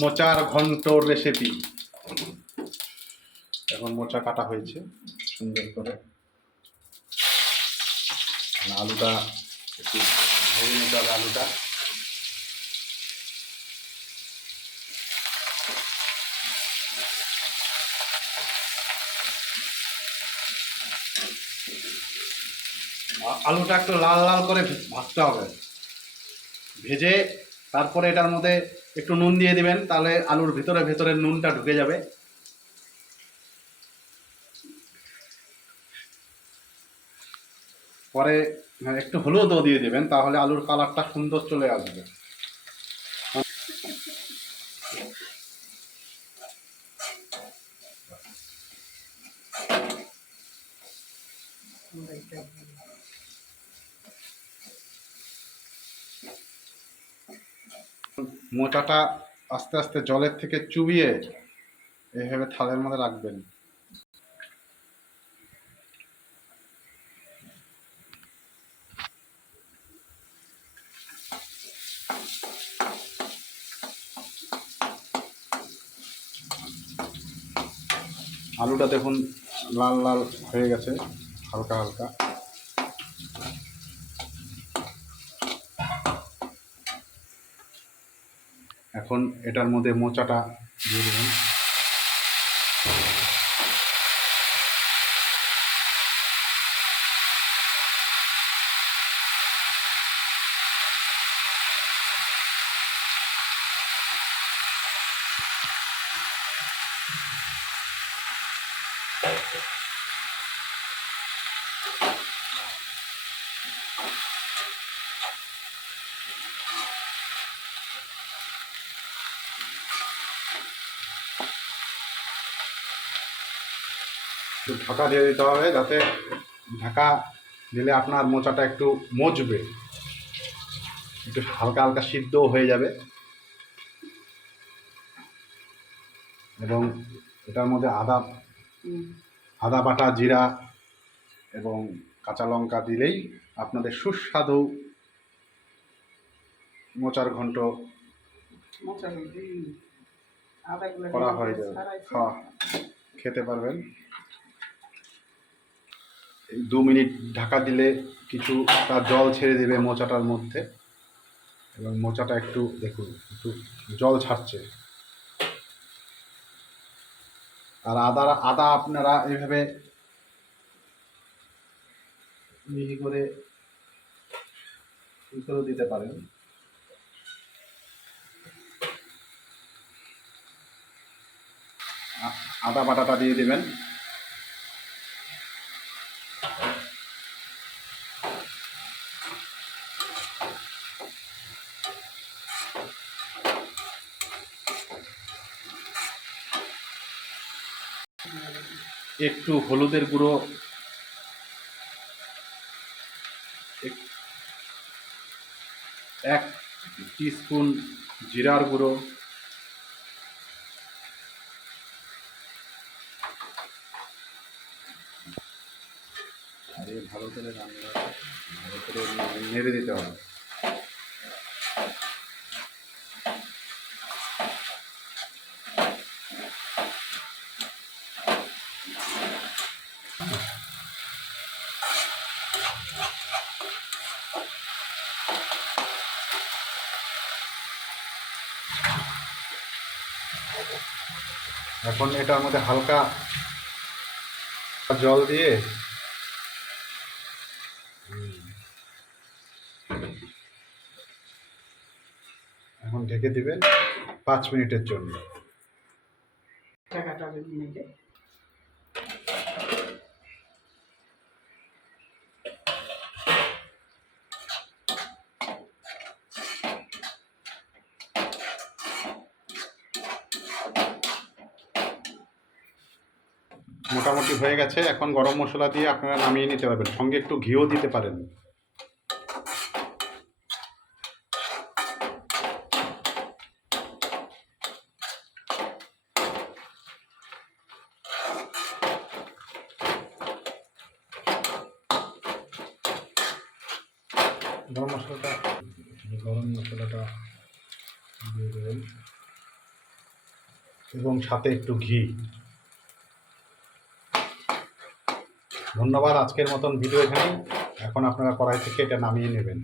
মোচার ঘন্ট রেসিপি। এখন মোচা কাটা হয়েছে সুন্দর করে, আলুটা একটু ভেজে নিতে হবে। আলুটা একটু লাল লাল করে ভাজতে হবে। ভেজে তারপরে এটার মধ্যে একটু নুন দিয়ে দিবেন, তাহলে আলুর ভেতরে নুনটা ঢুকে যাবে। পরে একটু হলুদও দিয়ে দেবেন, তাহলে আলুর কালারটা সুন্দর চলে আসবে। মোচাটা আস্তে আস্তে জলের থেকে চুবিয়ে এইভাবে থালের মধ্যে রাখবেন। আলুটা দেখুন লাল লাল হয়ে গেছে হালকা হালকা। এখন এটার মধ্যে মোচাটা দিয়ে দেবেন। একটু ঢাকা দিয়ে দিতে হবে, যাতে ঢাকা দিলে আপনার মোচাটা একটু মজবে, একটু হালকা হালকা সিদ্ধও হয়ে যাবে। এবং এটার মধ্যে আদা বাটা, জিরা এবং কাঁচা লঙ্কা দিলেই আপনাদের সুস্বাদু মোচার ঘন্ট করা হয়ে যাবে, খেতে পারবেন। 2 মিনিট ঢাকা দিলে কিছুটা জল ছেড়ে দেবে মোচাটার মধ্যে, এবং মোচাটা একটু দেখুন একটু জল ছাড়ছে। আর আদা আপনারা এইভাবে মিহি করে দিতে পারেন। আদা বাটাটা দিয়ে দেবেন। একটু হলুদের গুঁড়ো, 1 টিস্পুন জিরার গুঁড়ো, আর ভালো করে নেড়ে দিতে হবে। এখন এটার মধ্যে হালকা জল দিয়ে এখন ঢেকে দিবেন 5 মিনিটের জন্য। মোটামুটি হয়ে গেছে। এখন গরম মশলা দিয়ে আপনারা নামিয়ে নিতে পারবেন, সঙ্গে একটু ঘিও দিতে পারেন। গরম মশলাটা দিয়ে দেবেন এবং সাথে একটু ঘি। ধন্যবাদ। আজকের মতন ভিডিও এখানে। এখন আপনারা কড়াই থেকে এটা নামিয়ে নেবেন।